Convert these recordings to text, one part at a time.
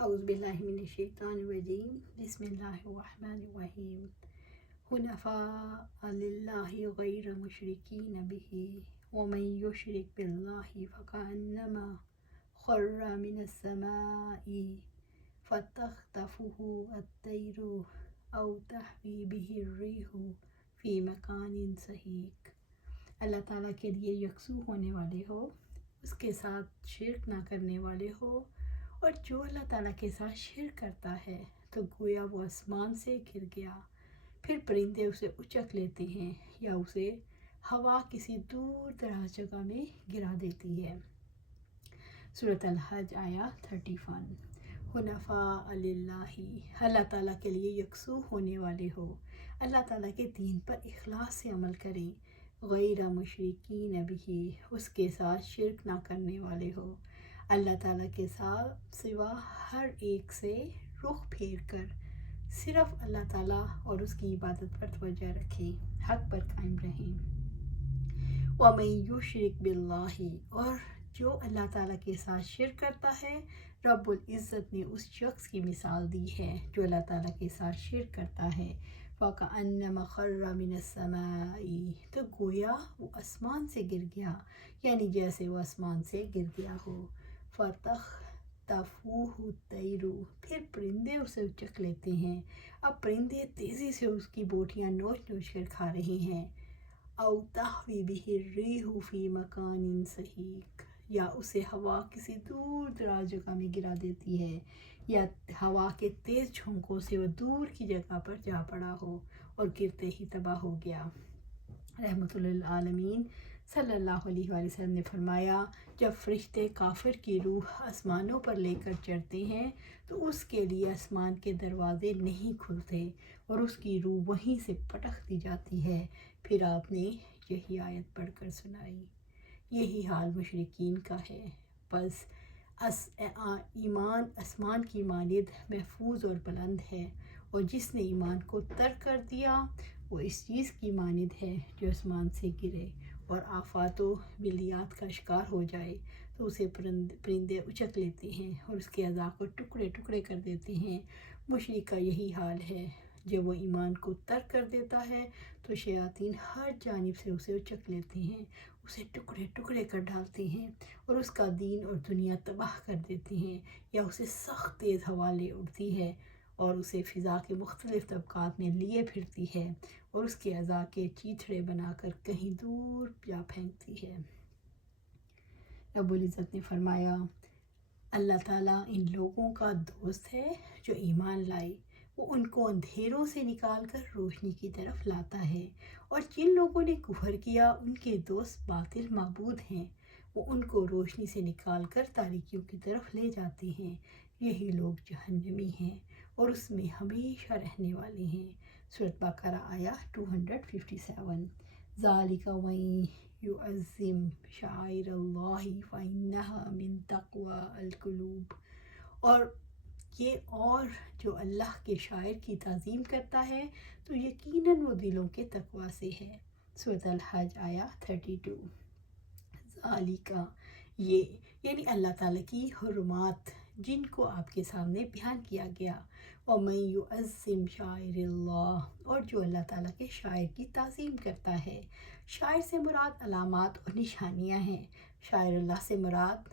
اعوذ باللہ من الشیطان الرجیم بسم اللہ الرحمن الرحیم حنفاء للہ غیر مشرکین بہ ومن یشرک باللہ فکأنما خر من السماء فتخطفه الطیر او تہوی بہ الریح فی مکان سحیق۔ اللہ تعالیٰ کے لیے یکسو ہونے والے ہو، اس کے ساتھ شرک نہ کرنے والے ہو، اور جو اللہ تعالیٰ کے ساتھ شرک کرتا ہے تو گویا وہ آسمان سے گر گیا، پھر پرندے اسے اچک لیتے ہیں یا اسے ہوا کسی دور دراز جگہ میں گرا دیتی ہے۔ سورۃ الحج آیا 31۔ حنفاء للہ، اللہ تعالیٰ کے لیے یکسو ہونے والے ہو، اللہ تعالیٰ کے دین پر اخلاص سے عمل کریں، غیر مشرکین بہ، اس کے ساتھ شرک نہ کرنے والے ہو، اللہ تعالیٰ کے ساتھ سوا ہر ایک سے رخ پھیر کر صرف اللہ تعالیٰ اور اس کی عبادت پر توجہ رکھیں، حق پر قائم رہیں۔ وَمَن یُشْرِک بِاللَّهِ، اور جو اللہ تعالیٰ کے ساتھ شرک کرتا ہے، رب العزت نے اس شخص کی مثال دی ہے جو اللہ تعالیٰ کے ساتھ شرک کرتا ہے، فَكَأَنَّمَا خَرَّ مِنَ السَّمَاءِ، تو گویا وہ آسمان سے گر گیا، یعنی جیسے وہ آسمان سے گر گیا ہو۔ فَتَخْطَفُوهُ الطَّيْرُ، پھر پرندے اسے اچک لیتے ہیں۔ اب پرندے تیزی سے اس کی بوٹیاں نوچ نوچ کر کھا رہے ہیں۔ او تہوی بہ الریح فی مکان سحیق، یا اسے ہوا کسی دور دراز جگہ میں گرا دیتی ہے، یا ہوا کے تیز جھونکوں سے وہ دور کی جگہ پر جا پڑا ہو اور گرتے ہی تباہ ہو گیا۔ رحمۃ للعالمین صلی اللہ علیہ وآلہ وسلم نے فرمایا، جب فرشتے کافر کی روح آسمانوں پر لے کر چڑھتے ہیں تو اس کے لیے آسمان کے دروازے نہیں کھلتے اور اس کی روح وہیں سے پٹخ دی جاتی ہے۔ پھر آپ نے یہی آیت پڑھ کر سنائی۔ یہی حال مشرکین کا ہے، بس ایمان آسمان کی مانند محفوظ اور بلند ہے، اور جس نے ایمان کو ترک کر دیا وہ اس چیز کی مانند ہے جو آسمان سے گرے اور آفات و بلیات کا شکار ہو جائے تو اسے پرندے اچک لیتے ہیں اور اس کے اعضاء کو ٹکڑے ٹکڑے کر دیتے ہیں۔ مشرک کا یہی حال ہے، جب وہ ایمان کو ترک کر دیتا ہے تو شیاطین ہر جانب سے اسے اچک لیتے ہیں، اسے ٹکڑے ٹکڑے کر ڈالتے ہیں اور اس کا دین اور دنیا تباہ کر دیتے ہیں، یا اسے سخت تیز ہوا لے اڑتی ہے اور اسے فضا کے مختلف طبقات میں لیے پھرتی ہے اور اس کے اعضاء کے چیتھڑے بنا کر کہیں دور جا پھینکتی ہے۔ رب العزت نے فرمایا، اللہ تعالیٰ ان لوگوں کا دوست ہے جو ایمان لائے، وہ ان کو اندھیروں سے نکال کر روشنی کی طرف لاتا ہے، اور جن لوگوں نے کفر کیا ان کے دوست باطل معبود ہیں، وہ ان کو روشنی سے نکال کر تاریکیوں کی طرف لے جاتے ہیں، یہی لوگ جہنمی ہیں اور اس میں ہمیشہ رہنے والے ہیں۔ سورۃ بقرہ آیا 257۔ ذالک وَمَن یعظم شعائر اللہ فإنها من تقوی القلوب، اور جو اللہ کے شاعر کی تعظیم کرتا ہے تو یقیناً وہ دلوں کے تقوی سے ہے۔ سورۃ الحج آیا 32۔ ذالک، یہ یعنی اللہ تعالیٰ کی حرمات جن کو آپ کے سامنے بیان کیا گیا، وَمَن یعظم شعائر اللہ، اور جو اللہ تعالیٰ کے شاعر کی تعظیم کرتا ہے۔ شاعر سے مراد علامات اور نشانیاں ہیں، شاعر اللہ سے مراد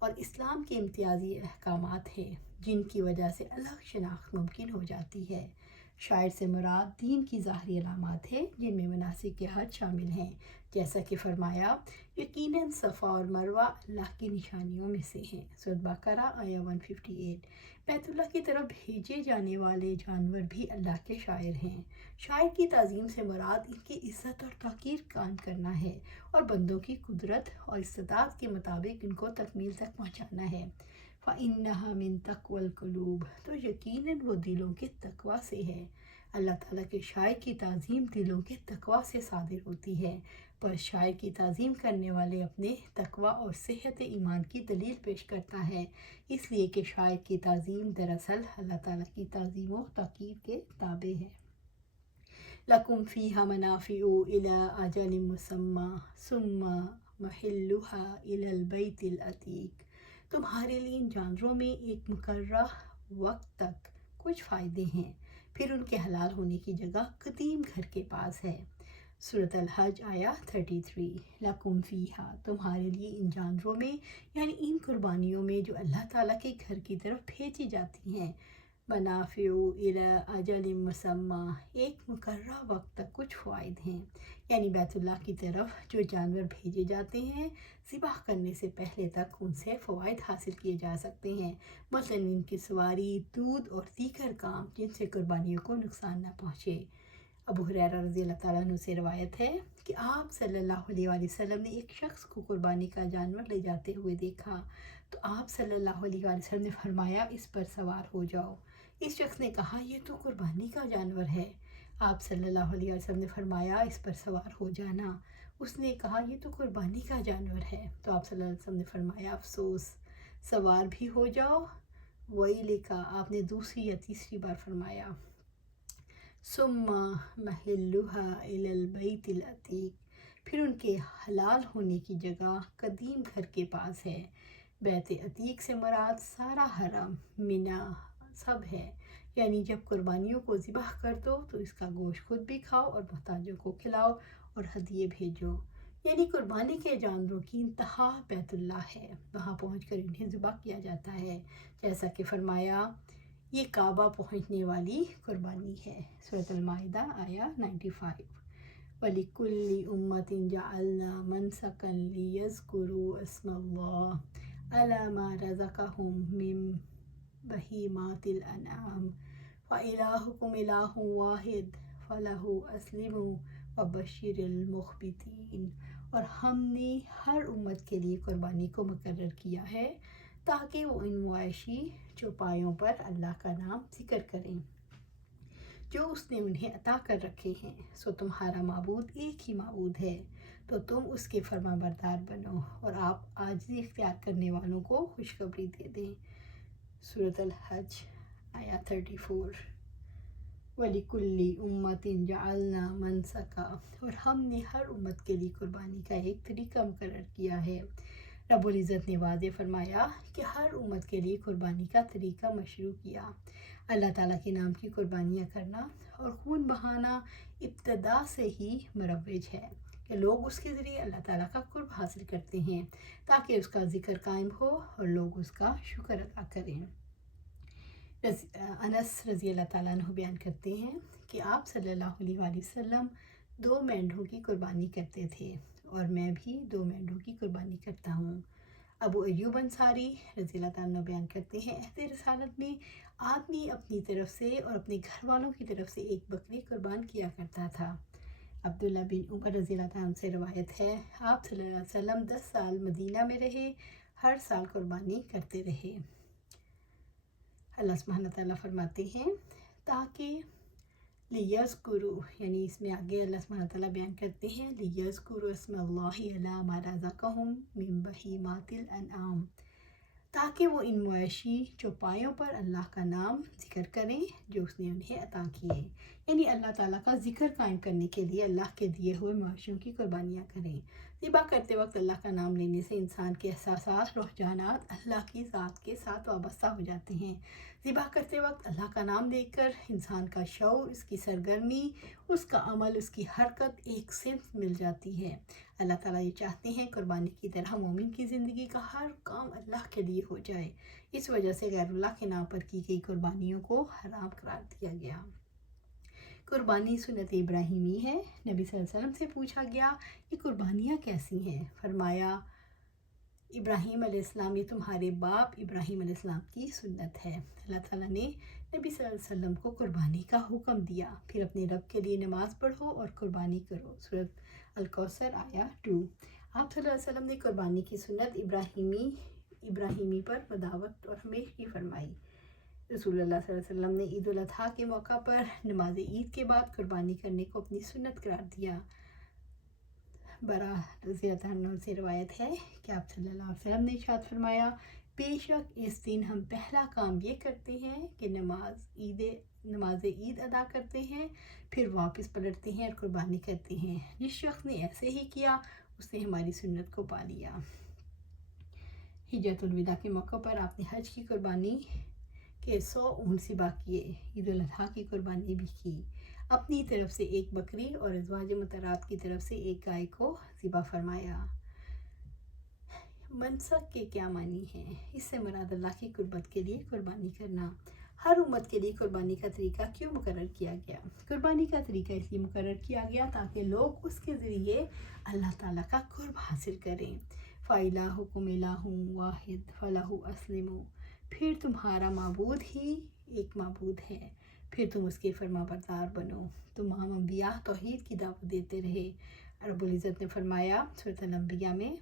اور اسلام کے امتیازی احکامات ہیں جن کی وجہ سے الگ شناخت ممکن ہو جاتی ہے۔ شاعر سے مراد دین کی ظاہری علامات ہیں جن میں مناسک کے حج شامل ہیں، جیسا کہ فرمایا، یقیناً صفا اور مروہ اللہ کی نشانیوں میں سے ہیں۔ سورۃ بقرہ آیا 158۔ بیت اللہ کی طرف بھیجے جانے والے جانور بھی اللہ کے شاعر ہیں۔ شاعر کی تعظیم سے مراد ان کی عزت اور توقیر قائم کرنا ہے اور بندوں کی قدرت اور استطاعت کے مطابق ان کو تکمیل تک پہنچانا ہے۔ فَإِنَّهَا مِن تَقْوَى الْقُلُوبِ، تو یقیناً وہ دلوں کے تقوی سے ہے۔ اللہ تعالیٰ کے شاعر کی تعظیم دلوں کے تقوی سے صادر ہوتی ہے، پر شاعر کی تعظیم کرنے والے اپنے تقوی اور صحت ایمان کی دلیل پیش کرتا ہے، اس لیے کہ شاعر کی تعظیم دراصل اللہ تعالیٰ کی تعظیم و توقیر کے تابع ہے۔ لَكُمْ فِيهَا مَنَافِعُ إِلَىٰ أَجَلٍ مُّسَمًّى ثُمَّ مَحِلُّهَا إِلَى الْبَيْتِ الْعَتِيقِ، تمہارے لیے ان جانوروں میں ایک مقررہ وقت تک کچھ فائدے ہیں، پھر ان کے حلال ہونے کی جگہ قدیم گھر کے پاس ہے۔ سورۃ الحج آیا 33۔ لکم فیہا، تمہارے لیے ان جانوروں میں یعنی ان قربانیوں میں جو اللہ تعالیٰ کے گھر کی طرف بھیجی جاتی ہیں، منافع الی اجل مسمی، ایک مقررہ وقت تک کچھ فوائد ہیں، یعنی بیت اللہ کی طرف جو جانور بھیجے جاتے ہیں ذبح کرنے سے پہلے تک ان سے فوائد حاصل کیے جا سکتے ہیں، مثلاً ان کی سواری، دودھ اور دیگر کام جن سے قربانیوں کو نقصان نہ پہنچے۔ ابو ہریرہ رضی اللہ تعالیٰ عنہ سے روایت ہے کہ آپ صلی اللہ علیہ وآلہ وسلم نے ایک شخص کو قربانی کا جانور لے جاتے ہوئے دیکھا تو آپ صلی اللہ علیہ وآلہ وسلم نے فرمایا اس پر سوار ہو جاؤ۔ اس شخص نے کہا یہ تو قربانی کا جانور ہے۔ آپ صلی اللہ علیہ وسلم نے فرمایا اس پر سوار ہو جانا۔ اس نے کہا یہ تو قربانی کا جانور ہے، تو آپ صلی اللہ علیہ وسلم نے فرمایا افسوس، سوار بھی ہو جاؤ۔ وہی لکھا، آپ نے دوسری یا تیسری بار فرمایا ثم محلها الی البیت العتیق، پھر ان کے حلال ہونے کی جگہ قدیم گھر کے پاس ہے۔ بیت عتیق سے مراد سارا حرم، منی سب ہے، یعنی جب قربانیوں کو ذبح کر دو تو اس کا گوشت خود بھی کھاؤ اور محتاجوں کو کھلاؤ اور ہدیے بھیجو، یعنی قربانی کے جانوروں کی انتہا بیت اللہ ہے، وہاں پہنچ کر انہیں ذبح کیا جاتا ہے، جیسا کہ فرمایا یہ کعبہ پہنچنے والی قربانی ہے۔ سورۃ المائدہ آیا 95۔ وَلِكُلِّ أُمَّةٍ جَعَلْنَا مَنْسَكًا لِيَذْكُرُوا اسْمَ اللَّهِ عَلَى مَا رَزَقَهُم مِّن بَهِيمَةِ الْأَنْعَامِ فَإِلَٰهُكُمْ إِلَٰهٌ وَاحِدٌ فَلَهُ أَسْلِمُوا وَبَشِّرِ الْمُخْبِتِينَ، اور ہم نے ہر امت کے لیے قربانی کو مقرر کیا ہے تاکہ وہ ان مواشی چوپایوں پر اللہ کا نام ذکر کریں جو اس نے انہیں عطا کر رکھے ہیں، سو تمہارا معبود ایک ہی معبود ہے، تو تم اس کے فرما بردار بنو اور آپ عاجزی اختیار کرنے والوں کو خوشخبری دے دیں۔ سورۃ الحج آیا 34۔ وَلِكُلِّ أُمَّةٍ جَعَلْنَا مَنْسَكًا، اور ہم نے ہر امت کے لیے قربانی کا ایک طریقہ مقرر کیا ہے۔ رب العزت نے واضح فرمایا کہ ہر امت کے لیے قربانی کا طریقہ مشروع کیا۔ اللہ تعالیٰ کے نام کی قربانیاں کرنا اور خون بہانا ابتدا سے ہی مروج ہے کہ لوگ اس کے ذریعے اللہ تعالیٰ کا قرب حاصل کرتے ہیں تاکہ اس کا ذکر قائم ہو اور لوگ اس کا شکر ادا کریں۔ انس رضی اللہ تعالیٰ عنہ بیان کرتے ہیں کہ آپ صلی اللہ علیہ وآلہ وسلم 2 مینڈھوں کی قربانی کرتے تھے اور میں بھی 2 مینڈھوں کی قربانی کرتا ہوں۔ ابو ایوب انصاری رضی اللہ تعالیٰ عنہ بیان کرتے ہیں عہد رسالت میں آدمی اپنی طرف سے اور اپنے گھر والوں کی طرف سے ایک بکری قربان کیا کرتا تھا۔ عبداللہ بن عمر رضی اللہ تعالیٰ عنہ سے روایت ہے آپ صلی اللہ علیہ وسلم 10 سال مدینہ میں رہے، ہر سال قربانی کرتے رہے۔ اللہ سبحانہ تعالیٰ فرماتے ہیں تاکہ لیذکروا، یعنی اس میں آگے اللہ سبحانہ تعالیٰ بیان کرتے ہیں لیذکروا اسم اللہ علی ما رزقہم من بہیمات الانعام، تاکہ وہ ان مواشی چوپایوں پر اللہ کا نام ذکر کریں جو اس نے انہیں عطا کیے، یعنی اللہ تعالیٰ کا ذکر قائم کرنے کے لیے اللہ کے دیے ہوئے مواشیوں کی قربانیاں کریں۔ ذبح کرتے وقت اللہ کا نام لینے سے انسان کے احساسات، رجحانات اللہ کی ذات کے ساتھ وابستہ ہو جاتے ہیں۔ ذبح کرتے وقت اللہ کا نام لے کر انسان کا شعور، اس کی سرگرمی، اس کا عمل، اس کی حرکت ایک سمت مل جاتی ہے۔ اللہ تعالیٰ یہ چاہتے ہیں قربانی کی طرح مومن کی زندگی کا ہر کام اللہ کے لیے ہو جائے، اس وجہ سے غیر اللہ کے نام پر کی گئی قربانیوں کو حرام قرار دیا گیا۔ قربانی سنت ابراہیمی ہے۔ نبی صلی اللہ علیہ وسلم سے پوچھا گیا یہ قربانیاں کیسی ہیں؟ فرمایا ابراہیم علیہ السلام، یہ تمہارے باپ ابراہیم علیہ السلام کی سنت ہے۔ اللہ تعالیٰ نے نبی صلی اللہ علیہ وسلم کو قربانی کا حکم دیا، پھر اپنے رب کے لیے نماز پڑھو اور قربانی کرو۔ سورۃ الکوثر آیا 2۔ آپ صلی اللہ علیہ وسلم نے قربانی کی سنت ابراہیمی پر مداوت اور ہمیشہ کی فرمائی۔ رسول اللہ صلی اللہ علیہ وسلم نے عید الاضحیٰ کے موقع پر نماز عید کے بعد قربانی کرنے کو اپنی سنت قرار دیا۔ برا رضی اللہ عنہ سے روایت ہے کہ آپ صلی اللہ علیہ وسلم نے ارشاد فرمایا بے شک اس دن ہم پہلا کام یہ کرتے ہیں کہ نماز عید ادا کرتے ہیں، پھر واپس پلٹتے ہیں اور قربانی کرتے ہیں۔ جس شخص نے ایسے ہی کیا اس نے ہماری سنت کو پا لیا۔ ہجرت الوداع کے موقع پر آپ نے حج کی قربانی کے 100 اونٹ ذبح کیے، عید الاضحیٰ کی قربانی بھی کی، اپنی طرف سے ایک بکری اور ازواج مطہرات کی طرف سے ایک گائے کو ذبح فرمایا۔ منسک کے کیا معنی ہیں؟ اس سے مراد اللہ کی قربت کے لیے قربانی کرنا۔ ہر امت کے لیے قربانی کا طریقہ کیوں مقرر کیا گیا؟ قربانی کا طریقہ اس لیے مقرر کیا گیا تاکہ لوگ اس کے ذریعے اللہ تعالیٰ کا قرب حاصل کریں۔ فَإِلَٰهُكُمْ إِلَٰهٌ وَاحِدٌ فَلَهُ أَسْلِمُوا، پھر تمہارا معبود ہی ایک معبود ہے، پھر تم اس کے فرما بردار بنو۔ تمام انبیاء توحید کی دعوت دیتے رہے۔ رب العزت نے فرمایا سورۃ الانبیاء میں،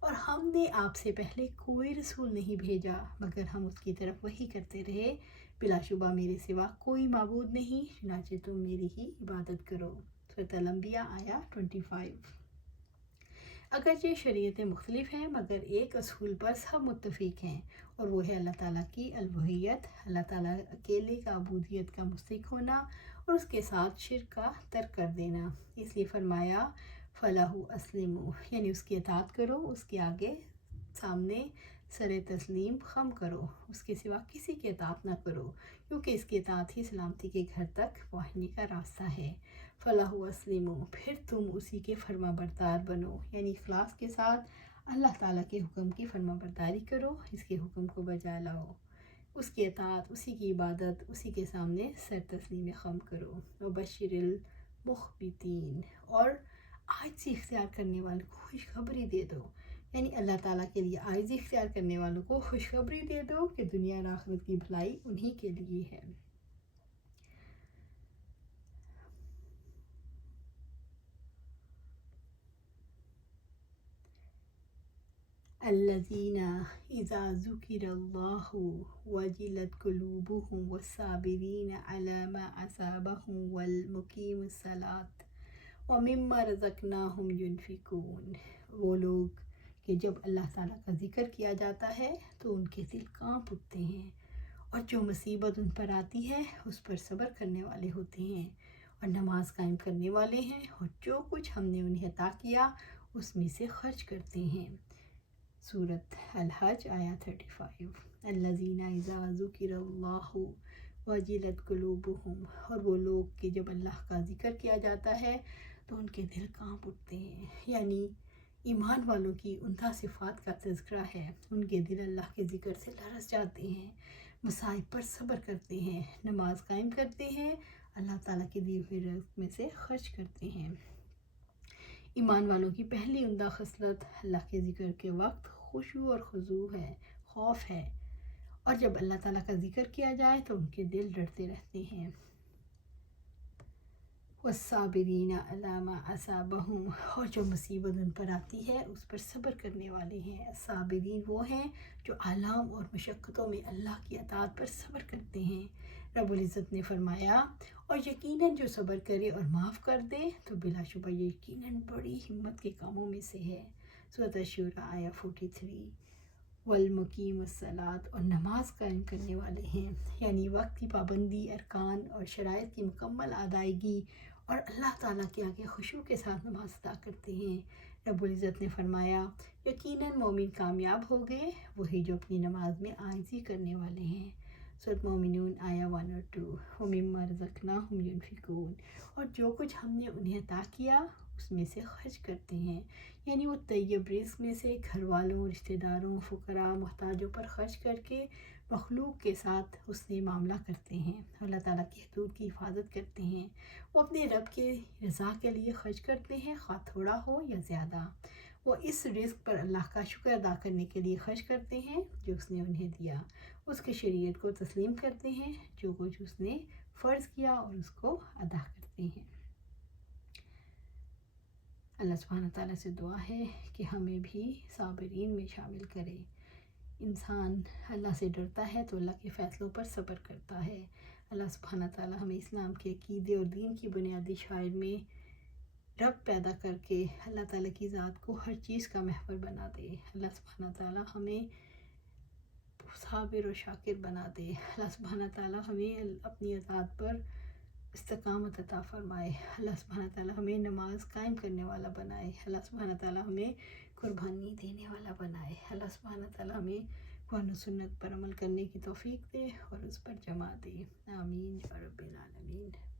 اور ہم نے آپ سے پہلے کوئی رسول نہیں بھیجا مگر ہم اس کی طرف وحی کرتے رہے، بلا شبہ میرے سوا کوئی معبود نہیں، چنانچہ تم میری ہی عبادت کرو۔ سورۃ الانبیاء آیا 25۔ اگرچہ شریعتیں مختلف ہیں مگر ایک اصول پر سب متفق ہیں، اور وہ ہے اللہ تعالیٰ کی الوہیت، اللہ تعالیٰ اکیلے کا عبودیت کا مستحق ہونا اور اس کے ساتھ شرک کا ترک کر دینا۔ اس لیے فرمایا فَلَهُ أَسْلِمُوا، یعنی اس کی اطاعت کرو، اس کے آگے سامنے سر تسلیم خم کرو، اس کے سوا کسی کی اطاعت نہ کرو، کیونکہ اس کی اطاعت ہی سلامتی کے گھر تک پہنچنے کا راستہ ہے۔ فَلَهُ أَسْلِمُوا، پھر تم اسی کے فرما بردار بنو، یعنی اخلاص کے ساتھ اللہ تعالیٰ کے حکم کی فرما برداری کرو، اس کے حکم کو بجا لاؤ، اس کی اطاعت، اسی کی عبادت، اسی کے سامنے سر تسلیم خم کرو۔ وَبَشِّرِ الْمُخْبِتِينَ، اور عاجزی اختیار کرنے والوں کو خوشخبری دے دو، یعنی اللہ تعالیٰ کے لیے عاجزی اختیار کرنے والوں کو خوشخبری دے دو کہ دنیا اور آخرت کی بھلائی انہی کے لیے ہے۔ الذین اذا ذکر اللہ وجلت قلوبهم والصابرین علی ما اصابهم والمقیم الصلاۃ ومما رزقناہم ینفقون، وہ لوگ کہ جب اللہ تعالیٰ کا ذکر کیا جاتا ہے تو ان کے دل کانپ اٹھتے ہیں، اور جو مصیبت ان پر آتی ہے اس پر صبر کرنے والے ہوتے ہیں، اور نماز قائم کرنے والے ہیں، اور جو کچھ ہم نے انہیں عطا کیا اس میں سے خرچ کرتے ہیں۔ سورۃ الحج آیا 35۔ الذین اذا ذکر اللہ وجلت قلوبهم، اور وہ لوگ کہ جب اللہ کا ذکر کیا جاتا ہے تو ان کے دل کانپ اٹھتے ہیں، یعنی ایمان والوں کی عمدہ صفات کا تذکرہ ہے، ان کے دل اللہ کے ذکر سے لرز جاتے ہیں، مصائب پر صبر کرتے ہیں، نماز قائم کرتے ہیں، اللہ تعالیٰ کے دیے ہوئے رزق میں سے خرچ کرتے ہیں۔ ایمان والوں کی پہلی عمدہ خصلت اللہ کے ذکر کے وقت خشوع اور خضوع ہے، خوف ہے، اور جب اللہ تعالیٰ کا ذکر کیا جائے تو ان کے دل ڈرتے رہتے ہیں۔ والصابرین علی ما اصابہم، اور جو مصیبت ان پر آتی ہے اس پر صبر کرنے والے ہیں۔ صابرین وہ ہیں جو آلام اور مشقتوں میں اللہ کی اطاعت پر صبر کرتے ہیں۔ رب العزت نے فرمایا، اور یقیناً جو صبر کرے اور معاف کر دے تو بلا شبہ یہ یقیناً بڑی ہمت کے کاموں میں سے ہے۔ سورۃ الشورى آیا 43۔ والمقیم الصلاۃ، اور نماز قائم کرنے والے ہیں، یعنی وقت کی پابندی، ارکان اور شرائط کی مکمل ادائیگی، اور اللہ تعالیٰ کے آگے خشوع کے ساتھ نماز ادا کرتے ہیں۔ رب العزت نے فرمایا، یقیناً مومن کامیاب ہو گئے وہی جو اپنی نماز میں عاجزی کرنے والے ہیں۔ سورۃ مومنون آیا 1 اور 2۔ وَمِمَّا رَزَقْنَاهُمْ يُنْفِقُونَ، اور جو کچھ ہم نے انہیں عطا کیا اس میں سے خرچ کرتے ہیں، یعنی وہ طیب رزق میں سے گھر والوں، رشتہ داروں، فقراء، محتاجوں پر خرچ کر کے مخلوق کے ساتھ حسن معاملہ کرتے ہیں، اللہ تعالیٰ کی حدود کی حفاظت کرتے ہیں، وہ اپنے رب کے رضا کے لیے خرچ کرتے ہیں، خواہ تھوڑا ہو یا زیادہ، وہ اس رزق پر اللہ کا شکر ادا کرنے کے لیے خرچ کرتے ہیں جو اس نے انہیں دیا، اس کی شریعت کو تسلیم کرتے ہیں، جو کچھ اس نے فرض کیا اور اس کو ادا کرتے ہیں۔ اللہ سبحانہ تعالیٰ سے دعا ہے کہ ہمیں بھی صابرین میں شامل کرے۔ انسان اللہ سے ڈرتا ہے تو اللہ کے فیصلوں پر صبر کرتا ہے۔ اللہ سبحانہ تعالیٰ ہمیں اسلام کے عقیدے اور دین کی بنیادی شعائر میں رب پیدا کر کے اللہ تعالیٰ کی ذات کو ہر چیز کا محور بنا دے۔ اللہ سبحانہ تعالیٰ ہمیں صابر و شاکر بنا دے۔ اللہ سبحانہ تعالیٰ ہمیں اپنی اطاعت پر استقامت عطا فرمائے۔ اللہ سبحانہ تعالیٰ ہمیں نماز قائم کرنے والا بنائے۔ اللہ سبحانہ تعالیٰ ہمیں قربانی دینے والا بنائے۔ اللہ سبحانہ تعالیٰ ہمیں قرآن و سنت پر عمل کرنے کی توفیق دے اور اس پر جمع دے۔ آمین یا رب العالمین۔